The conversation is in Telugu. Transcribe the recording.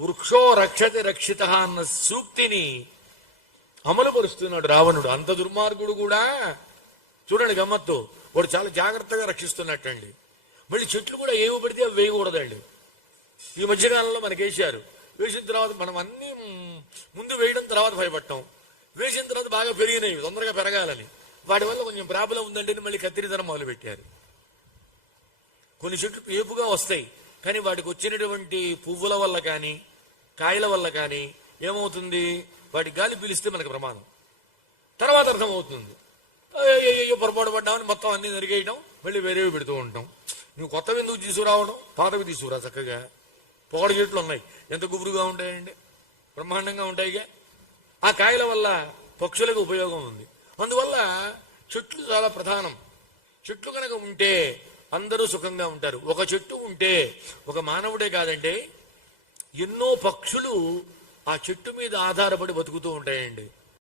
వృక్షో రక్షతి రక్షిత అన్న సూక్తిని అమలుపరుస్తున్నాడు రావణుడు. అంత దుర్మార్గుడు కూడా చూడండి గమ్మత్తు, వాడు చాలా జాగ్రత్తగా రక్షిస్తున్నట్టండి. మళ్ళీ చెట్లు కూడా ఏవి పడితే అవి వేయకూడదండి. ఈ మధ్యకాలంలో మనకి వేసారు, వేసిన తర్వాత మనం అన్ని ముందు వేయడం తర్వాత భయపడటం, వేసిన తర్వాత బాగా పెరిగినాయి తొందరగా పెరగాలని, వాటి వల్ల కొంచెం ప్రాబ్లం ఉందంటే మళ్ళీ కత్తిరితనం మొదలు పెట్టారు. కొన్ని చెట్లు ఏపుగా వస్తాయి, కానీ వాటికి వచ్చినటువంటి పువ్వుల వల్ల కానీ కాయల వల్ల కానీ ఏమవుతుంది, వాటి గాలి పీలిస్తే మనకు ప్రమాదం. తర్వాత అర్థమవుతుంది, అయ్యో పొరపాటు పడ్డామని మొత్తం అన్ని నరిగేయడం, మళ్ళీ వేరేవి పెడుతూ ఉంటాం. నువ్వు కొత్తవి ఎందుకు తీసుకురావడం, పాతవి తీసుకురా. చక్కగా పొగడ చెట్లు ఉన్నాయి, ఎంత గుబురుగా ఉంటాయండి, బ్రహ్మాండంగా ఉంటాయిగా. ఆ కాయల వల్ల పక్షులకు ఉపయోగం ఉంది. అందువల్ల చెట్లు చాలా ప్రధానం. చెట్లు కనుక ఉంటే అందరూ సుఖంగా ఉంటారు. ఒక చెట్టు ఉంటే ఒక మానవుడే కాదండి, ఎన్నో పక్షులు ఆ చెట్టు మీద ఆధారపడి బతుకుతూ ఉంటాయండి.